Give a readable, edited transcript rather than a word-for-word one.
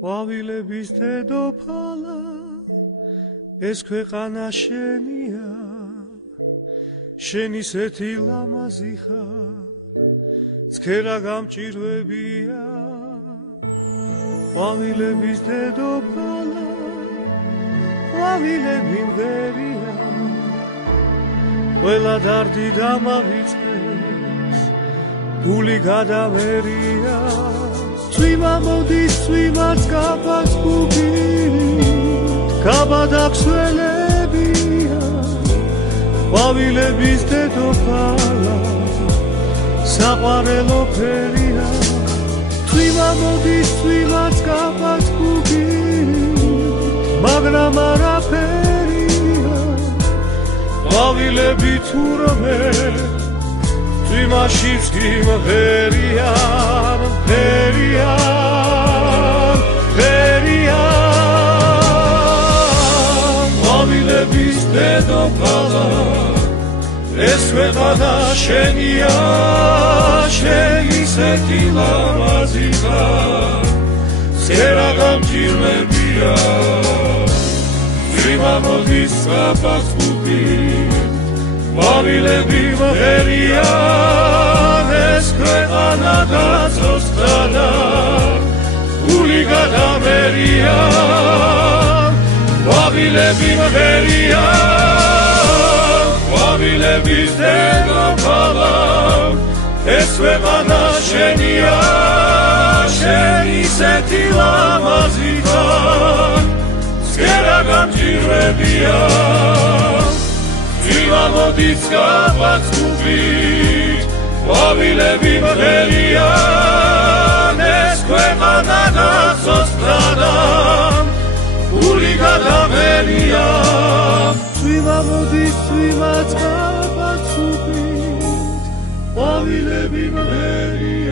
ყვავილების დედოფალა ეს ქვეყანა შენია შენ ისეთი ლამაზი ხარ ცქერა გამჭირვებია ყვავილების დედოფალა ყვავილები მღერია ყველა დარდი დამავიწყეს გული გადავერია წვიმა მოდის წვიმაც კაფას გუგი გაბადახსველებია ყვავილების დედოფალა საყვარელო ფერია წვიმა მოდის წვიმაც კაფას გუგი მაგრამ არაფერია ყვავილები თურმე წვიმაშიც გიმღერიან ყვავილების დედოფალა ეს ქვეყანა შენია შენ ისეთი ლამაზი ხარ ცერა გამჭირვებია წვიმა მოდის კაფას გუგი ყვავილები მღერიან ეს ქვეყანა გაწოსდა გული გადავერია ყვავილები მღერიან ყვავილების დედოფალა ეს ქვეყანა შენია შენ ისეთი ლამაზი ხარ ცერა გამჭირვებია წვიმა მოდის კაფას გუგი ყვავილები მღერიან ეს ქვეყანა გაწოსდა გული გადავერია წვიმა მოდის წვიმაც კაფას გუგი ყვავილები მღერიან